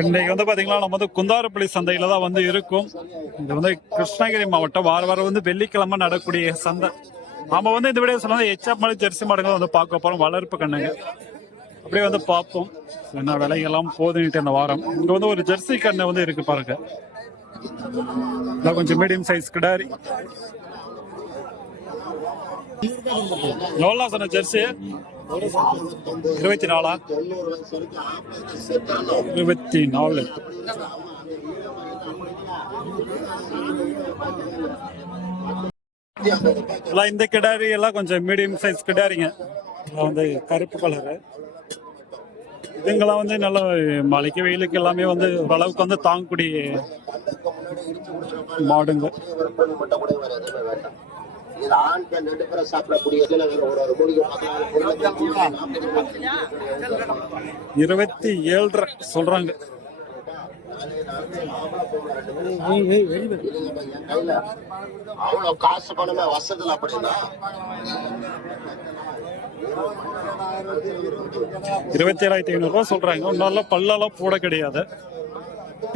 இன்னைக்கு வந்து பாத்தீங்கன்னா நம்ம வந்து குந்தாரப்பள்ளி சந்தையில தான் வந்து இருக்கும். இது வந்து கிருஷ்ணகிரி மாவட்டம் வாரம் வந்து வெள்ளிக்கிழமை நடக்கக்கூடிய சந்தை. நாம வந்து இந்த வீடியோ சொன்னா எச்எப் மாடு ஜெர்சி மாடுகள் வந்து பார்க்க போறோம். வளர்ப்பு கண்ணுங்க அப்படியே வந்து பார்ப்போம் என்ன விலைகள்லாம் போதுன்ட்டு இந்த வாரம். இங்க வந்து ஒரு ஜெர்சி கண்ணு வந்து இருக்கு பாருங்க. கொஞ்சம் மீடியம் சைஸ் கிடாரி. எவ்வளோ சொன்ன ஜெர்சி? 24. இந்த கிடாரி எல்லாம் கொஞ்சம் மீடியம் சைஸ் கிடாரிங்க. வந்து கருப்பு கலரு. இதுங்கெல்லாம் வந்து நல்ல மழைக்கு வெயிலுக்கு எல்லாமே வந்து ஓரளவுக்கு வந்து தாங்கக்கூடிய மாடுங்க. இது ஆண் பெண் ரெண்டு பேரும் சாப்பிடக்கூடிய 27 சொல்றாங்க. அவ்வளவு காசு பணமே வசதில அப்படின்னா 27,500 சொல்றாங்க. நல்ல பல்லெல்லாம் போட கிடையாது.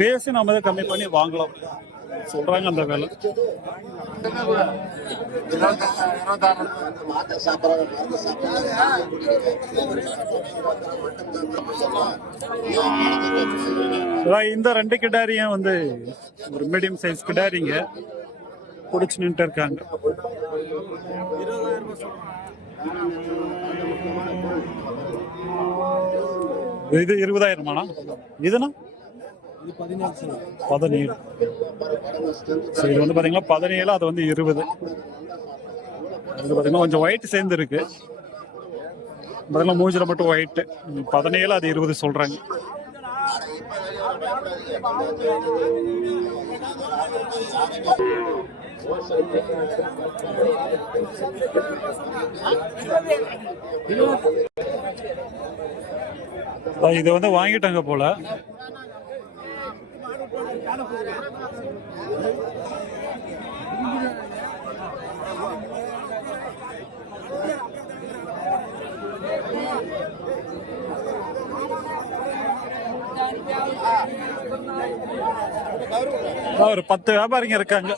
பேசி நம்ம கம்மி பண்ணி வாங்கலாம் சொல்றாங்க. அந்த வேலை இந்த 2 கிடாரியும் வந்து ஒரு மீடியம் சைஸ் கிடாரிங்க குடிச்சு நின்று இருக்காங்க. இது 20,000 இதுனா 17. இது வந்து பாத்தீங்கன்னா 17, அது வந்து 20. இது பாத்தீங்கன்னா கொஞ்சம் ஒயிட் சேர்ந்து இருக்கு. மூஞ்சில மட்டும் ஒயிட். 17, அது 20 சொல்றாங்க. இது வந்து வாங்கிட்டாங்க போல. ஒரு 10 வியாபாரிங்க இருக்காங்க.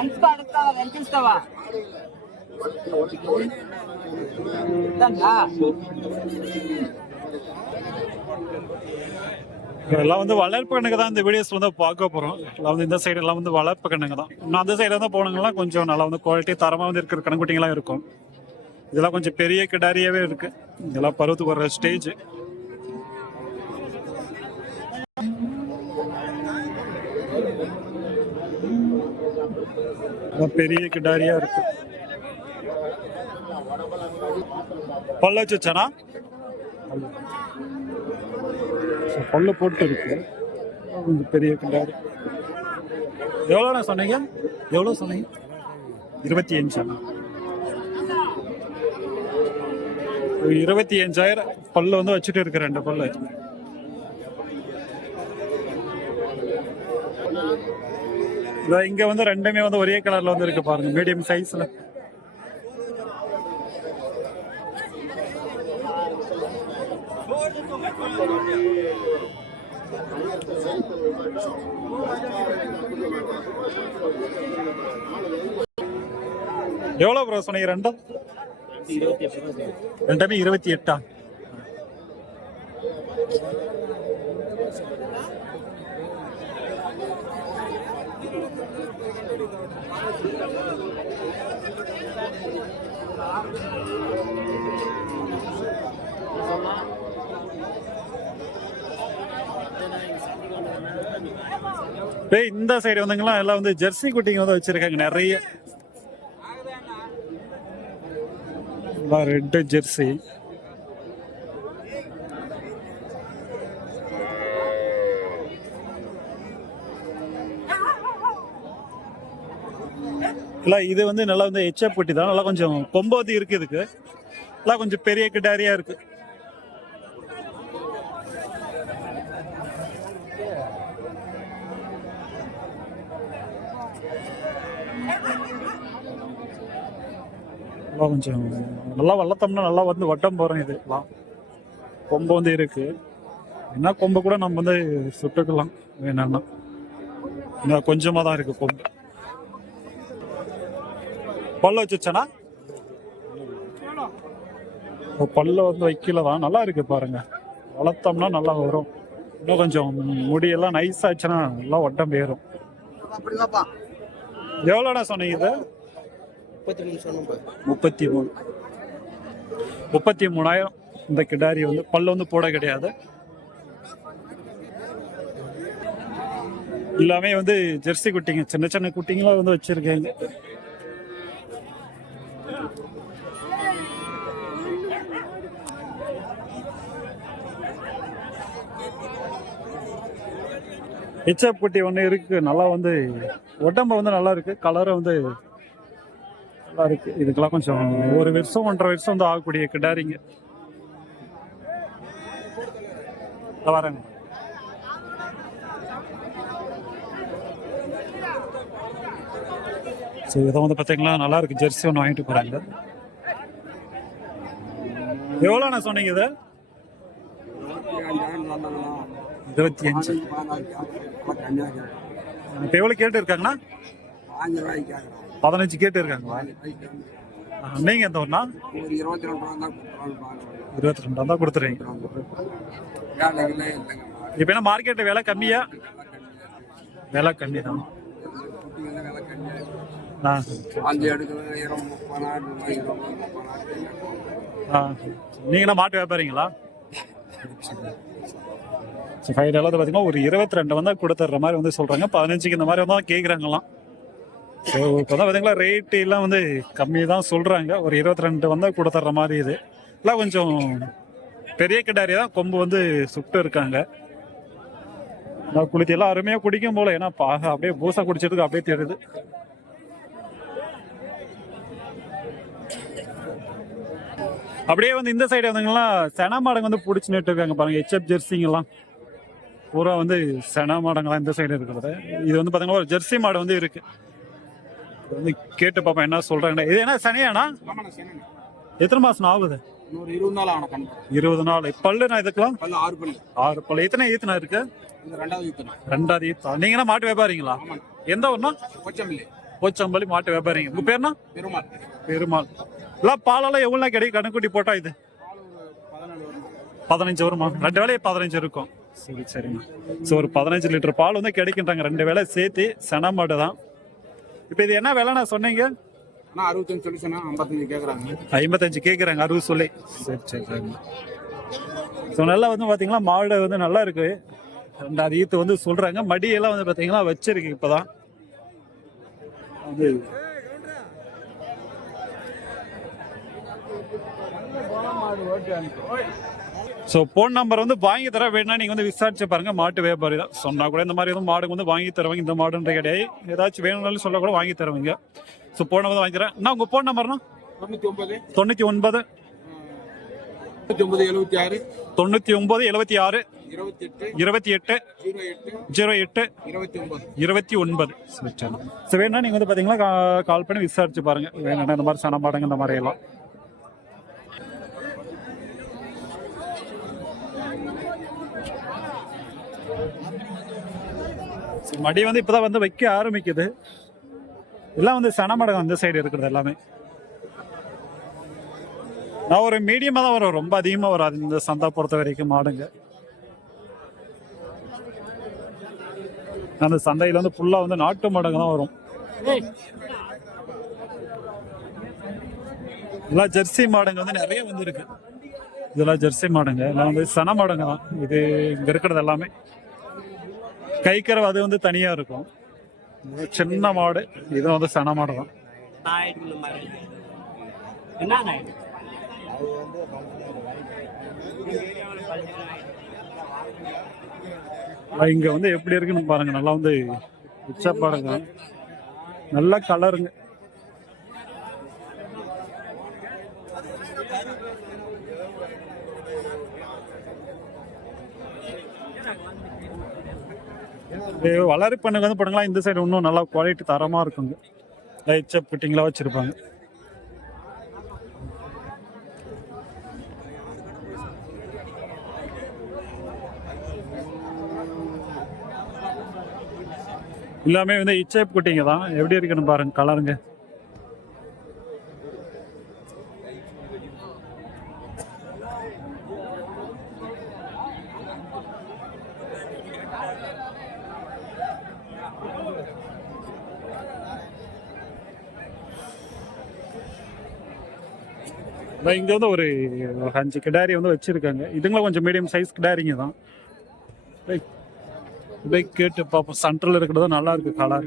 ఎంత అడుగుతావా? ఎంత ఇస్తావా? எல்லாம் வந்து வளர்ப்பு கண்ணுக்கு தான் இந்த வீடியோஸ் வந்து பார்க்க போறோம். எல்லாம் வந்து இந்த சைடு எல்லாம் வந்து வளர்ப்பு கண்ணுங்க தான். நான் அந்த சைடு வந்து போனங்கலாம் கொஞ்சம் நல்லா வந்து குவாலிட்டி தரமா வந்து இருக்கிற கண்ணுக்குட்டிங்களாம் இருக்கும். இதெல்லாம் கொஞ்சம் பெரிய கிடாரியாவே இருக்கு. இதெல்லாம் பருவத்துக்கு வர்ற ஸ்டேஜ். பெரிய கிடாரியா இருக்கு. பல்ல வச்சுச்சானா பல்ல போட்டு இருக்கு. பெரிய கிடாரி. எவ்வளோ சொன்னீங்க? எவ்வளோ சொன்னீங்க? 25. 25,000 பல்லு வந்து வச்சுட்டு இருக்கு. 2 பல்லு. இங்க வந்து 2மே வந்து ஒரே கலர்ல வந்து இருக்கு பாருங்க. மீடியம் சைஸ்ல. எவ்வளவு ப்ரோ சொன்னீங்க? 2மே 28. இந்த சைடு வந்தீங்களா எல்லாம் வந்து ஜெர்சி குட்டிங்க வந்து வச்சிருக்காங்க நிறைய. Red Jersey. இல்ல இது வந்து நல்லா வந்து எச்எப் குட்டி தான். நல்லா கொஞ்சம் கொம்போதி இருக்கு. இதுக்கு எல்லாம் கொஞ்சம் பெரிய கிடாரியா இருக்கு. கொஞ்சம் நல்லா வளர்த்தோம்னா நல்லா வந்து வட்டம் போகிறோம் இதுலாம். கொம்பு வந்து இருக்கு, என்ன கொம்பு கூட நம்ம வந்து சுட்டுக்கலாம் வேணும்னா. இன்னும் கொஞ்சமாக தான் இருக்கு கொம்பு. பல்ல வச்சுச்சானா பல்ல வந்து வைக்கல தான், நல்லா இருக்கு பாருங்க. வளர்த்தோம்னா நல்லா வரும். இன்னும் கொஞ்சம் முடியெல்லாம் நைஸ் ஆச்சுன்னா நல்லா வட்டம் ஏறும். எவ்வளோடா சொன்னீங்க இது? 33. 33,000 இந்த கிடாரி வந்து. பல்லு வந்து போட கிடையாது, எல்லாமே வந்து ஜெர்சி குட்டிங்க, சின்ன சின்ன குட்டிங்களா வந்து வச்சிருக்கீங்க. ஹெச்எப் குட்டி ஒன்று இருக்கு, நல்லா வந்து உடம்பு வந்து நல்லா இருக்கு, கலரும் வந்து நல்லா இருக்கு. இதுக்கெல்லாம் கொஞ்சம் 1 வருஷம் 1.5 வருஷம் வந்து ஆகக்கூடிய கிடாரிங்க. வரேங்க. ஸோ இதை வந்து பார்த்தீங்களா நல்லா இருக்கு, ஜெர்சி ஒன்று வாங்கிட்டு போறாங்க. எவ்வளோண்ணா சொன்னீங்க இது? 25. இப்போ எவ்வளோ கேட்டு இருக்காங்கண்ணா? 15 கேட்டு இருக்காங்களா? நீங்க எந்த ஊர்னா? 22 தான் கொடுத்துறீங்க. இப்போ என்ன மார்க்கெட் விலை கம்மியா? விலை கம்மி தான். நீங்க மாட்டு வியாபாரிங்களா? ஃபைனலாக பார்த்தீங்கன்னா ஒரு 22 வந்து கொடுத்துட்ற மாதிரி வந்து சொல்றாங்க. 15க்கு இந்த மாதிரி வந்து கேட்குறாங்களாம். ஸோ இப்போ தான் பார்த்தீங்களா ரேட்டு எல்லாம் வந்து கம்மி தான் சொல்றாங்க. ஒரு 22 வந்து கொடுத்துட்ற மாதிரி. இது எல்லாம் கொஞ்சம் பெரிய கிடாரி தான், கொம்பு வந்து சுட்டு இருக்காங்க. குளித்தி எல்லாம் அருமையாக குடிக்கும் போல, ஏன்னா அப்படியே பூசா குடிச்சதுக்கு அப்படியே தெரியுது. அப்படியே வந்து இந்த சைடு வந்தீங்கன்னா சென மாடங்க வந்து பிடிச்சி நிட்டு இருக்காங்க பாருங்க. ஹெச்எப் ஜெர்சிங்கெல்லாம் பூரா வந்து சென மாடங்கள்லாம் இந்த சைடு இருக்கிறது. இது வந்து பார்த்தீங்கன்னா ஒரு ஜெர்சி மாடு வந்து இருக்கு. வந்து கேட்டு பார்ப்போம் என்ன சொல்றாங்க. இது என்ன சனியானா? எத்தனை மாசம் ஆகுது? 20 நாள் ஆன கணக்கு. 20 நாள். பல்லுனா இதுக்கெல்லாம் 6 பல்லு. 6 பல்லு. எத்தனை ஈத்துனா இருக்கு? ரெண்டாவது ஈத்தா. நீங்க என்ன மாட்டு வியாபாரிங்களா? எந்த ஊர்னா? போச்சம்பள்ளி மாட்டு வியாபாரிங்க. உங்க பேர்னா? பெருமாள். எல்லாம் பாலெல்லாம் எவ்வளோ கிடைக்கும் கணக்குட்டி போட்டா? இது 15 வருமா? 2 வேலையை 15 இருக்கும். சரி சரிங்க. ஸோ ஒரு 15 லிட்டர் பால் வந்து கிடைக்கின்றாங்க 2 வேலை சேர்த்து. சென மாடு தான். இப்போ இது என்ன விலை நான் சொன்னீங்க? 65 சொல்லி சொன்னா 55 கேட்குறாங்க. 55 கேட்குறாங்க, 60 சொல்லி. சரி சரி சரிங்க. ஸோ நல்லா வந்து பார்த்தீங்கன்னா மாடு வந்து நல்லா இருக்கு. 2 ஈத்து வந்து சொல்றாங்க. மடியெல்லாம் வந்து பார்த்தீங்கன்னா வச்சிருக்கு இப்போதான் வந்து. ஸோ ஃபோன் நம்பர் வந்து வாங்கி தர வேணா நீங்கள் வந்து விசாரிச்சு பாருங்க. மாட்டு வியாபாரி தான் சொன்னா கூட இந்த மாதிரி எதுவும் மாடு வந்து வாங்கி தருவாங்க. இந்த மாடுன்ற கிடையாது, ஏதாச்சும் வேணும்னாலும் சொல்ல கூட வாங்கி தருவாங்க. ஸோ ஃபோன் நம்பர் வாங்கி தரேன். நான் உங்கள் ஃபோன் நம்பர்னா 99 99 76 99 76 28 08 29. ஸோ வேணா நீங்கள் வந்து பார்த்தீங்கன்னா கால் பண்ணி விசாரிச்சு பாருங்க. வேணும்னா இந்த மாதிரி சன மாடுங்க இந்த மாதிரி எல்லாம். மடி வந்து இப்பதான் வந்து வைக்க ஆரம்பிக்குது. எல்லாம் வந்து சனமடகம் அந்த சைடு இருக்கிறது எல்லாமே. நான் ஒரு மீடியமா தான் வரும், ரொம்ப அதிகமா வராது இந்த சந்தா பொறுத்த வரைக்கும் மாடுங்க. அந்த சந்தையில வந்து ஃபுல்லா வந்து நாட்டு மாடுங்க தான் வரும். எல்லாம் ஜெர்சி மாடுங்க வந்து நிறைய வந்து இருக்கு. இதெல்லாம் ஜெர்சி மாடுங்க, எல்லாம் வந்து சன மாடுங்க தான். இது இங்க இருக்கிறது எல்லாமே கைக்கறவை, அது வந்து தனியா இருக்கும். சின்ன மாடு, இது வந்து சன மாடு தான். இங்க வந்து எப்படி இருக்குன்னு பாருங்க. நல்லா வந்து உச்சப்பாடுங்க, நல்ல கலருங்க. வளர்ப்பண்ணுக்கு வந்து போடுங்களா இந்த சைடு இன்னும் நல்லா குவாலிட்டி தரமா இருக்குங்க. லைட் செப் ஃபிட்டிங்லாம் வச்சிருப்பாங்க. எல்லாமே வந்து இச்சேப் குட்டிங்க தான். எப்படி இருக்குன்னு பாருங்க கலருங்க. இங்க வந்து ஒரு 5 கிடாரி வந்து வச்சிருக்காங்க. இதுங்களும் கொஞ்சம் மீடியம் சைஸ் கிடாரிங்க தான். கேட்டு பார்ப்போம். சென்ட்ரல் இருக்கிறது நல்லா இருக்கு கலர்.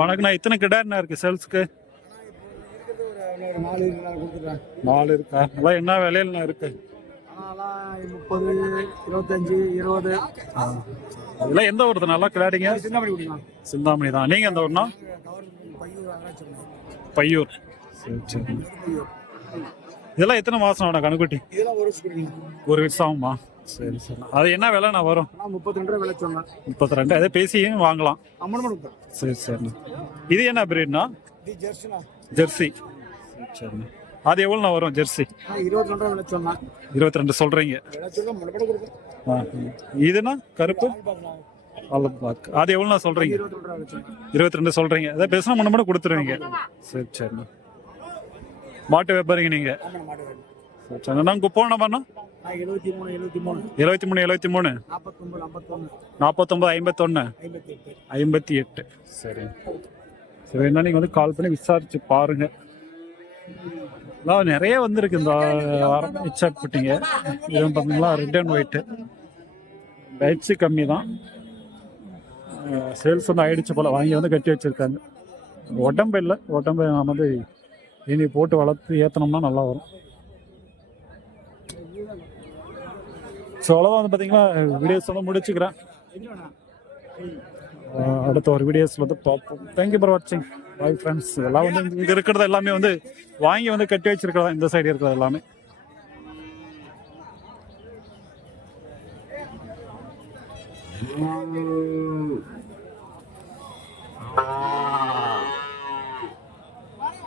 வணக்கண்ணா, இத்தனை கிடாரினா இருக்கு சேல்ஸ்க்கு? 4 இருக்கா? அதான் என்ன விலையில இருக்கு? 30, 25, 20. இதெல்லாம் எந்த ஊருது? நல்லா கிடாரிங்க. சிந்தாமணி தான். நீங்க எந்த ஊர்னா? பையூர். சரி சரி. இதெல்லாம் எத்தனை மாசம் ஆனா கணுக்குட்டி? ஒரு வருஷம் ஆகுமா? சரி சரி. அது என்ன விலை நான் வரும்? 32 விலை சொன்னேன். 32. அதே பேசியும் வாங்கலாம். சரி சரி. இது என்ன பிரீட்னா? ஜெர்சி. சரி. அது எவ்வளோ வரும் ஜெர்சி? 22 விலை சொன்னேன். 22 சொல்றீங்க. இதுனா கருப்பு பாக். அது எவ்வளோ சொல்றீங்க? 22 சொல்றீங்க. அதை பேசினா முன்ன கொடுத்துருவீங்க. சரி சரி. மாட்டு வியாபாரிங்க நீங்க? சரி. நாங்கள் போன நம்பர்னா 73 49 51 58. சரி சரி. என்ன நீங்கள் வந்து கால் பண்ணி விசாரிச்சு பாருங்க. நிறைய வந்துருக்கு இந்த வாரம். இச்சாப்பிட்டீங்க இது பார்த்தீங்களா? ரெட் அண்ட் ஒயிட்டு ரைட்ஸு கம்மி தான். சேல்ஸ் வந்து ஆயிடுச்சு போல். வாங்கி வந்து கட்டி வச்சுருக்காங்க. உடம்பு இல்லை. உடம்பு நம்ம வந்து இனி போட்டு வளர்த்து ஏற்றினோம்னா நல்லா வரும். ஸோ அவ்வளோதான் வந்து பார்த்தீங்கன்னா வீடியோஸ் வந்து முடிச்சுக்கிறேன். அடுத்த ஒரு வீடியோஸில் வந்து பார்ப்போம். தேங்க்யூ ஃபார் வாட்சிங். Bye friends. எல்லாம் வந்து இங்கே இருக்கிறது எல்லாமே வந்து வாங்கி வந்து கட்டி வச்சிருக்கிறதா. இந்த சைடு இருக்கிறது எல்லாமே.